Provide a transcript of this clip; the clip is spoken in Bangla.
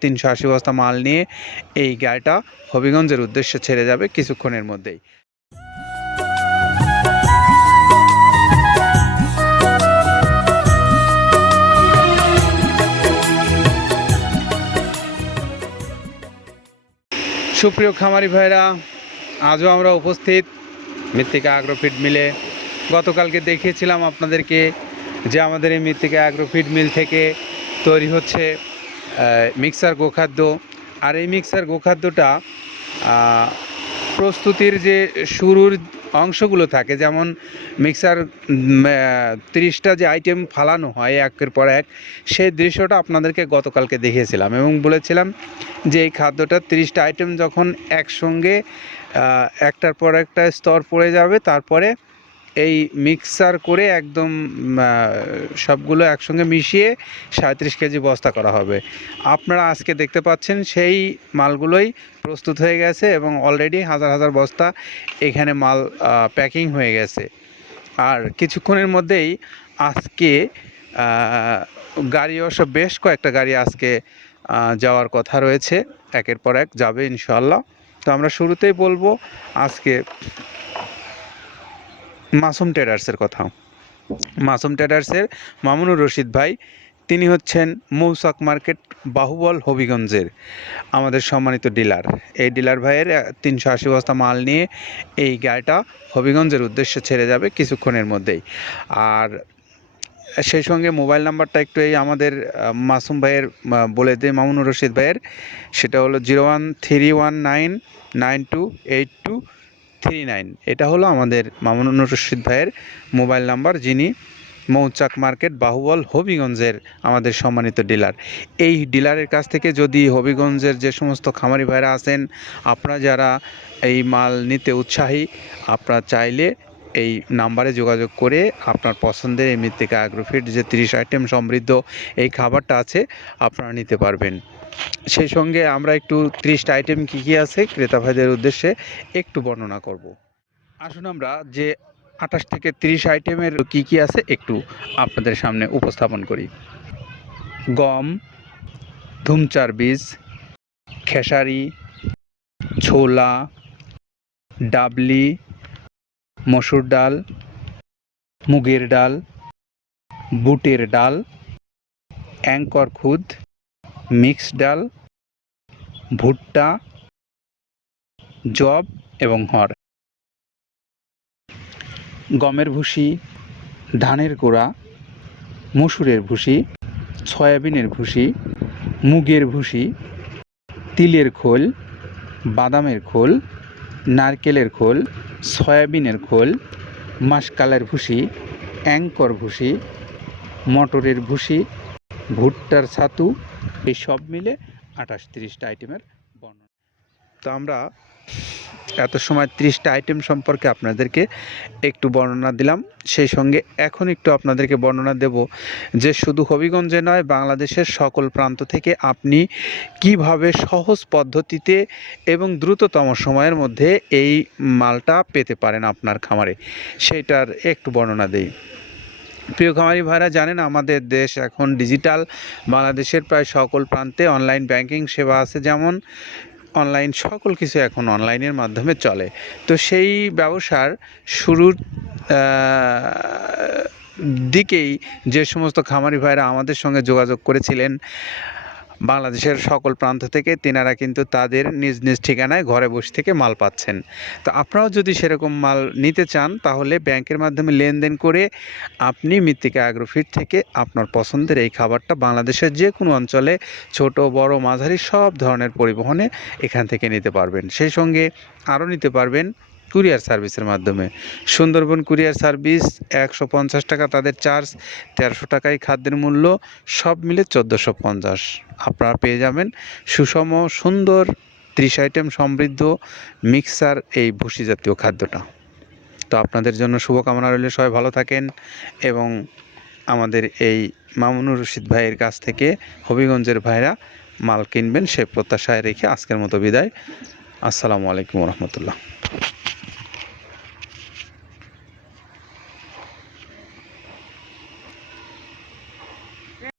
তিনশো আশি বস্তা মাল নিয়ে এই গাড়িটা হবিগঞ্জের উদ্দেশ্যে ছেড়ে যাবে কিছুক্ষণের মধ্যেই। সুপ্রিয় খামারি ভাইরা, আজও আমরা উপস্থিত মৃত্তিকা আগ্রোফিড মিলে। গতকালকে দেখিয়েছিলাম আপনাদেরকে যে আমাদের এই মৃত্তিকা আগ্রোফিড মিল থেকে তৈরি হচ্ছে মিক্সার গোখাদ্য। আর এই মিক্সার গোখাদ্যটা প্রস্তুতির যে শুরুর অংশগুলো থাকে, যেমন মিক্সার তিরিশটা যে আইটেম ফালানো হয় একের পর এক, সেই দৃশ্যটা আপনাদেরকে গতকালকে দেখিয়েছিলাম এবং বলেছিলাম যে এই খাদ্যটা তিরিশটা আইটেম যখন একসঙ্গে একটার পর একটা স্তর পড়ে যাবে, তারপরে এই মিক্সার করে একদম সবগুলো একসঙ্গে মিশিয়ে সাঁত্রিশ কেজি বস্তা করা হবে। আপনারা আজকে দেখতে পাচ্ছেন সেই মালগুলোই প্রস্তুত হয়ে গেছে এবং অলরেডি হাজার হাজার বস্তা এখানে মাল প্যাকিং হয়ে গেছে। আর কিছুক্ষণের মধ্যেই আজকে গাড়ি অবশ্য বেশ কয়েকটা গাড়ি আজকে যাওয়ার কথা রয়েছে। একের পর এক যাবে ইনশাল্লাহ তো আমরা শুরুতেই বলব আজকে মাসুম ট্রেডার্সের কথা। মাসুম ট্রেডার্সের মামুনুর রশিদ ভাই, তিনি হচ্ছেন মৌসাক মার্কেট বাহুবল হবিগঞ্জের আমাদের সম্মানিত ডিলার। এই ডিলার ভাইয়ের তিনশো আশি বস্তা মাল নিয়ে এই গাড়িটা হবিগঞ্জের উদ্দেশ্যে ছেড়ে যাবে কিছুক্ষণের মধ্যেই। আর সেই সঙ্গে মোবাইল নাম্বারটা একটু এই আমাদের মাসুম ভাইয়ের বলে দিই, মামুনুর রশিদ ভাইয়ের, সেটা হলো zero one three one nine nine two eight two three nine. এটা হলো আমাদের মামুনুর রশিদ ভাইয়ের মোবাইল নাম্বার, যিনি মৌচাক মার্কেট বাহুবল হবিগঞ্জের আমাদের সম্মানিত ডিলার। এই ডিলারের কাছ থেকে যদি হবিগঞ্জের যে সমস্ত খামারি ভাইরা আছেন, আপনারা যারা এই মাল নিতে উৎসাহী, আপনারা চাইলে এই নাম্বারে যোগাযোগ করে আপনার পছন্দের এই মৃত্তিকা অ্যাগ্রোফিট যে তিরিশ আইটেম সমৃদ্ধ এই খাবারটা আছে, আপনারা নিতে পারবেন। সেই সঙ্গে আমরা একটু ত্রিশটা আইটেম কী কী আছে ক্রেতা ভাইদের উদ্দেশ্যে একটু বর্ণনা করব। আসুন আমরা যে আঠাশ থেকে তিরিশ আইটেমের কি কি আছে একটু আপনাদের সামনে উপস্থাপন করি। গম, ধুমচার বীজ, খেসারি, ছোলা, ডাবলি, মসুর ডাল, মুগের ডাল, বুটের ডাল, অ্যাঙ্কর খুদ মিক্স ডাল, ভুট্টা জব এবং হর। গমের ভুসি, ধানের গোড়া, মসুরের ভুসি, সয়াবিনের ভুসি, মুগের ভুসি, তিলের খোল, বাদামের খোল, নারকেলের খোল, সয়াবিনের খোল মাসকালের ভুসি অ্যাঙ্কর ভুসি, মটরের ভুসি, ভুট্টার ছাতু এই সব মিলে আঠাশ তিরিশটা আইটেমের বর্ণনা। তো আমরা এত সময় ত্রিশটা আইটেম সম্পর্কে আপনাদেরকে একটু বর্ণনা দিলাম। সেই সঙ্গে এখন একটু আপনাদেরকে বর্ণনা দেব যে শুধু হবিগঞ্জে নয়, বাংলাদেশের সকল প্রান্ত থেকে আপনি কীভাবে সহজ পদ্ধতিতে এবং দ্রুততম সময়ের মধ্যে এই মালটা পেতে পারেন আপনার খামারে সেইটার একটু বর্ণনা দেই। প্রিয় খামারি ভাইরা, জানেন আমাদের দেশ এখন ডিজিটাল বাংলাদেশের প্রায় সকল প্রান্তে অনলাইন ব্যাংকিং সেবা আছে। যেমন অনলাইন সকল কিছু এখন অনলাইনের মাধ্যমে চলে। তো সেই ব্যবসার শুরুর দিকেই যে সমস্ত খামারি ভাইরা আমাদের সঙ্গে যোগাযোগ করেছিলেন বাংলাদেশের সকল প্রান্ত থেকে তেনারা কিন্তু তাদের নিজ নিজ ঠিকানায় ঘরে বসে থেকে মাল পাচ্ছেন। তো আপনারাও যদি সেরকম মাল নিতে চান, তাহলে ব্যাংকের মাধ্যমে লেনদেন করে আপনি মৃত্তিকা অ্যাগ্রোফিট থেকে আপনার পছন্দের এই খাবারটা বাংলাদেশের যে কোনো অঞ্চলে ছোট, বড়, মাঝারি সব ধরনের পরিবহনে এখান থেকে নিতে পারবেন। সেই সঙ্গে আরও নিতে পারবেন কুরিয়ার সার্ভিসের মাধ্যমে। সুন্দরবন কুরিয়ার সার্ভিস একশো পঞ্চাশ টাকা, তাদের চার্জ তেরোশো টাকায়, খাদ্যের মূল্য সব মিলে চোদ্দোশো পঞ্চাশ। আপনারা পেয়ে যাবেন সুষম, সুন্দর ত্রিশ আইটেম সমৃদ্ধ মিক্সার এই ভুসি জাতীয় খাদ্যটা। তো আপনাদের জন্য শুভকামনা রইলে, সবাই ভালো থাকেন এবং আমাদের এই মামুনুর রশিদ ভাইয়ের কাছ থেকে হবিগঞ্জের ভাইরা মাল কিনবেন সে প্রত্যাশায় রেখে আজকের মতো বিদায়। আসসালামু আলাইকুম রহমতুল্লাহ।